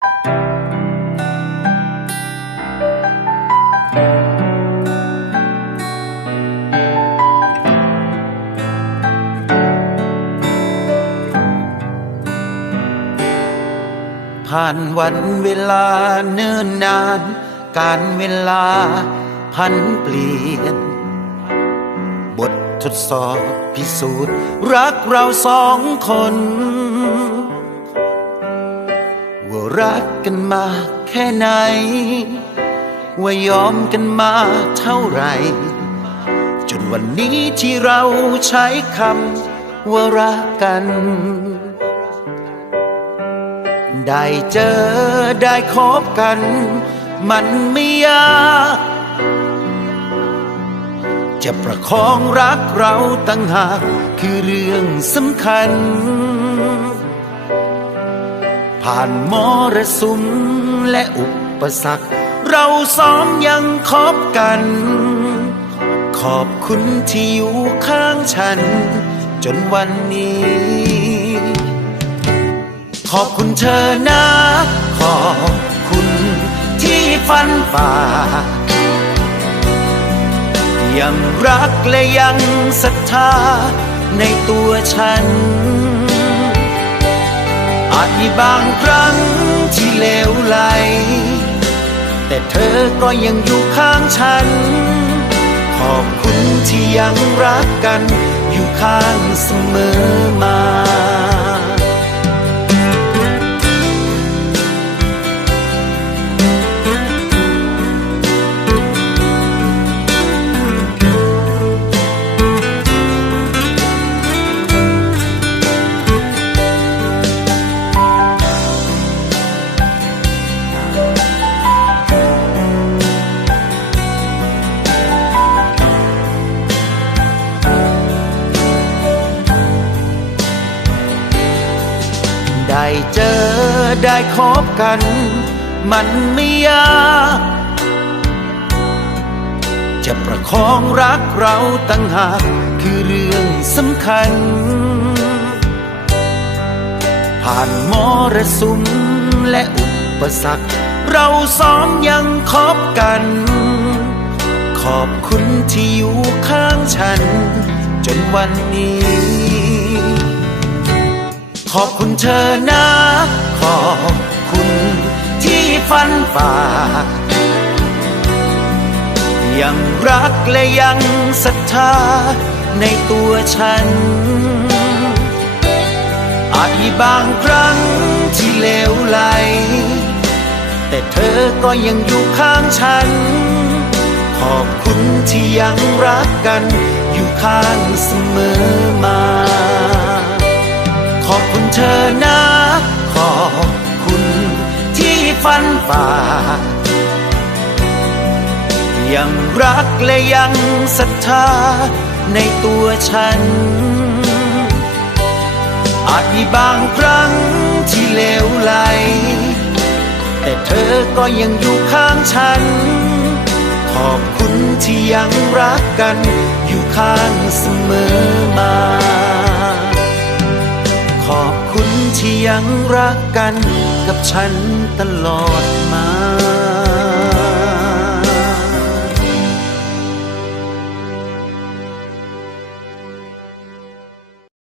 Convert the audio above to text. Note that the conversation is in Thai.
ผ่านวันเวลาเนิ่นนาน การเวลาพันเปลี่ยน บททดสอบพิสูจน์ รักเราสองคน ว่ารักกันมาแค่ไหน ว่ายอมกันมาเท่าไหร่ จนวันนี้ที่เราใช้คำว่ารักกัน ได้เจอได้คบกัน มันไม่ยากจะประคองรักเราตั้งหากคือเรื่องสำคัญ ผ่านมรสุมและอุปสรรค เราซ้อมยังคบกัน ขอบคุณที่อยู่ข้างฉัน จนวันนี้ ขอบคุณเธอนะ ขอบคุณที่ฟันฝ่า ยังรักและยังศรัทธาในตัวฉัน อาจมีบางครั้งที่เลวไหล แต่เธอก็ยังอยู่ข้างฉัน ขอบคุณที่ยังรักกันอยู่ข้างเสมอมา ได้เจอได้คบกัน มันไม่ยาก จะประคองรักเราตั้งหากคือเรื่องสำคัญ ผ่านมรสุมและอุปสรรคเราซ้อมยังคบกัน ขอบคุณที่อยู่ข้างฉัน จนวันนี้ ขอบคุณเธอนะ ขอบคุณที่ฟันฝ่า ยังรักและยังศรัทธาในตัวฉัน อาจมีบางครั้งที่เลวไหล แต่เธอก็ยังอยู่ข้างฉัน ขอบคุณที่ยังรักกันอยู่ข้างเสมอมา เธอนะขอบคุณที่ฟันฝ่า ยังรักและยังศรัทธาในตัวฉัน อาจมีบางครั้งที่เลวไหล แต่เธอก็ยังอยู่ข้างฉัน ขอบคุณที่ยังรักกันอยู่ข้างเสมอมาขอบ ที่ยังรักกันกับฉันตลอดมา